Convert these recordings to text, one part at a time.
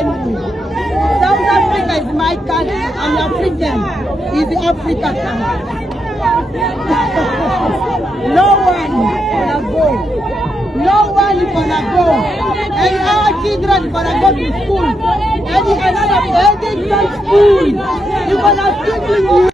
genuine. South Africa is my country. I'm African. It's Africa country. No one gonna go. No one is gonna go. And our children is gonna go to school. And another school. You're gonna stick with you.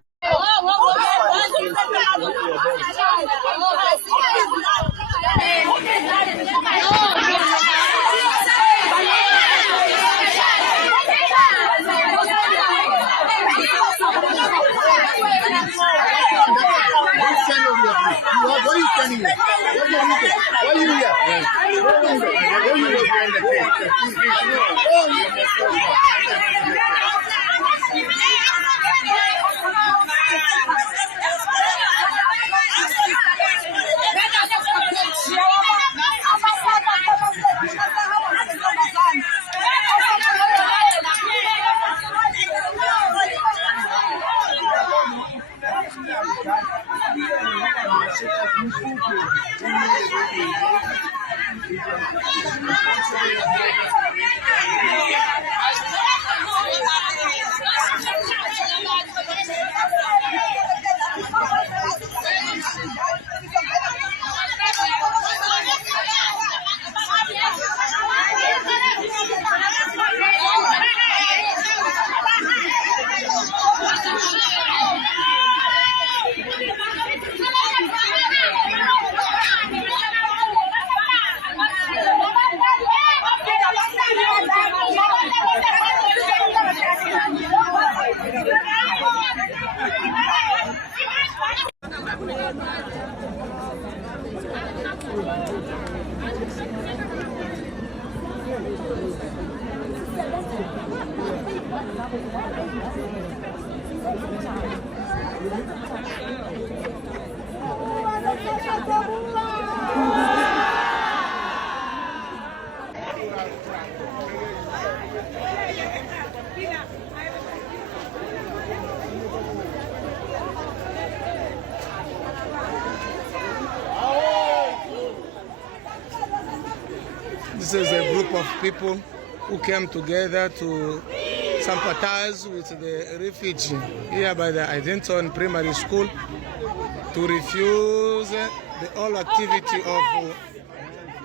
This is a group of people who came together to sympathize with the refugee here by the Identon Primary School to refuse the all activity of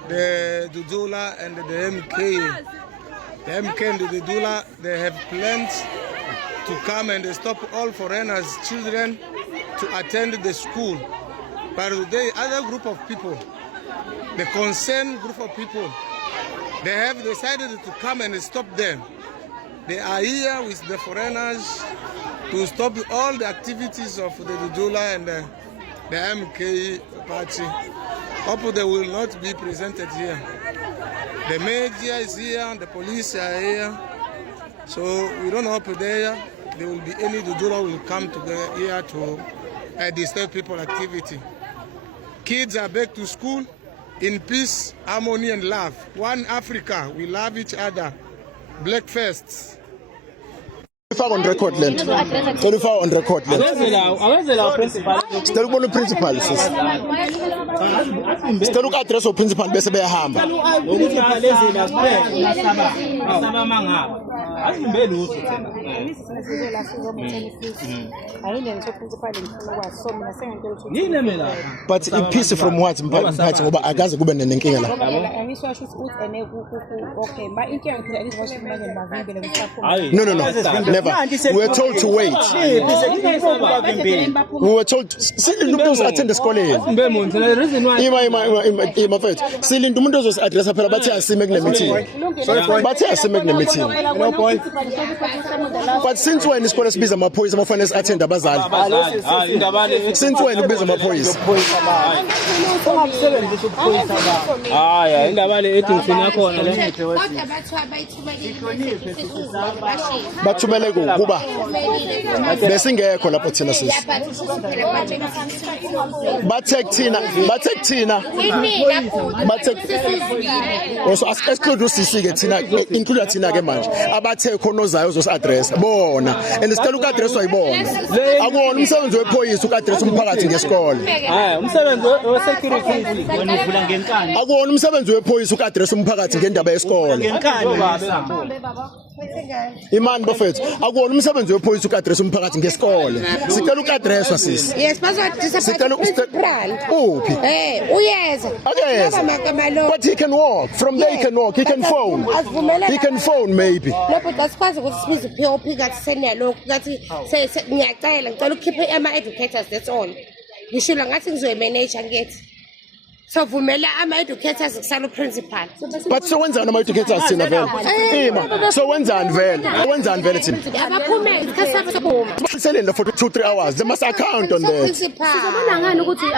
the Dudula and the MK. The MK and the Dudula, they have planned to come and stop all foreigners' children to attend the school. But the other group of people, the concerned group of people, they have decided to come and stop them. They are here with the foreigners to stop all the activities of the Dudula and the MK party. Hope they will not be presented here. The media is here, the police are here. So we don't hope there will be any Dudula will come together here to disturb people activity. Kids are back to school in peace, harmony and love. One Africa, we love each other. Black first. On record land. On record land. Still one principal. Still look address of principal bese behamba. But in peace from what? Mphathi ngoba akaze kube nenkinga la. No. Never. We were told to wait. We were told to attend the school. Ima mfethu. Silinda umuntu ozosi address phela bathi asime kule meeting. Bathi asime kule meeting. No point. But since when isikole sibiza amaphoyisa amafanele attend abazali? Since when ubiza amaphoyisa? Indaba le ethi ngifuna khona le. Bathumele kuba besingekho lapho thina sisi. Bathe thina. Also exclude usisi ke thina include thina ke manje. Abathe khona ozayo uzosi address bona. And sicela uku-address wayibona. Akuwona umsebenzi wephoyisa uku-address umphakathi ngesikole. Umsebenzi we-security wena uvula ngenkani. Akuwona umsebenzi wephoyisa uku-address umphakathi ngendaba yesikole. Ngenkani baba. Imani bafethu akuwona umsebenzi wephoyisa uku-address umphakathi ngesikole. Sicela uku-addresswa sisi. Yes, Sicela uphi? Uyeza. Akuyeza. But he can walk. From there he can walk. He can phone. He can phone maybe. No, but asikwazi ukuthi sibize uPOP ngathi seniyalokhu ngathi ngiyacela ngicela ukukhipha ama-educators, that's all. Ngisho la ngathi ngizoyi-manage ngithi. So vumela ama-educators kusala uprincipal. But so wenzani ama-educators thina vele? Ima. So wenzani vele? Wenzani vele thina? Abaphumeli isikhathi sabo sokuphuma. Selling for 2-3 hours. They must account on that.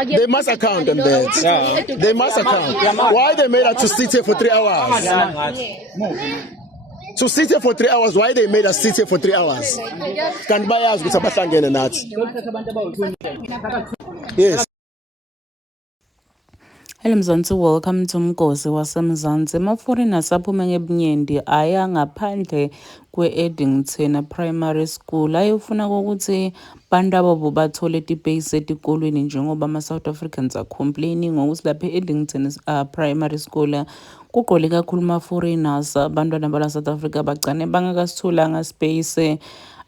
They must account on that. They must account. Why they made us to sit here for 3 hours? To sit here for 3 hours, why they made us sit here for 3 hours? Can't buy us with a nut. Yes. Hello Mzansi, welcome to Mkosi waseMzansi. Ama-foreigners aphuma ngebunyenti aya ngaphandle kwe-Eddington Primary School ayofuna ukuthi bantu ababo bathole ti-base etikolweni njengoba ama-South Africans are-complaining ngokuthi lapha e-Eddington Primary School kugqole kakhulu ama-foreigners. Abantwana bala-South Africa bagcane bangakasitholanga space.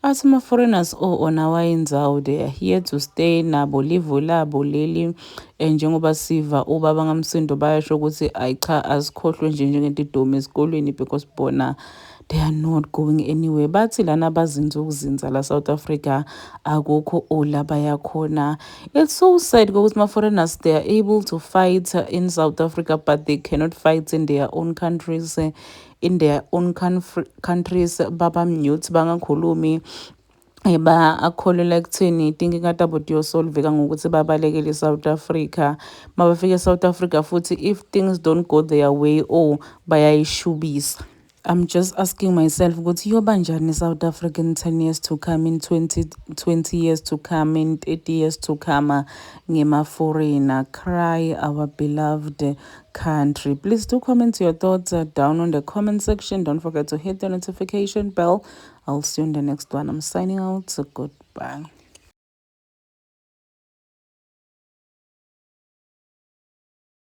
As ma-foreigners on our indzawo, they are here to stay nabo livu labo leli njengoba siva ubaba ngamsindo bayasho ukuthi ayicha azikhohlwe nje njengetidomi esikolweni because bona they are not going anywhere. Bathi lana bazinza ukuzinza la South Africa akukho ola bayakhona. It's so sad because ma-foreigners, they are able to fight in South Africa but they cannot fight in their own countries. In their own countries baba mute bangakhulumi ba akholela ekutheni inkinga tabo diyosolveka ngokuthi babalekele South Africa. Mabafika South Africa futhi if things don't go their way or bayayishubisa. I'm just asking myself, ukuthi yoba njani South Africa in 10 years to come, in 20 years to come, in 80 years to come, ngema-foreigner. Cry our beloved country. Please do comment your thoughts down on the comment section. Don't forget to hit the notification bell. I'll see you in the next one. I'm signing out. So goodbye.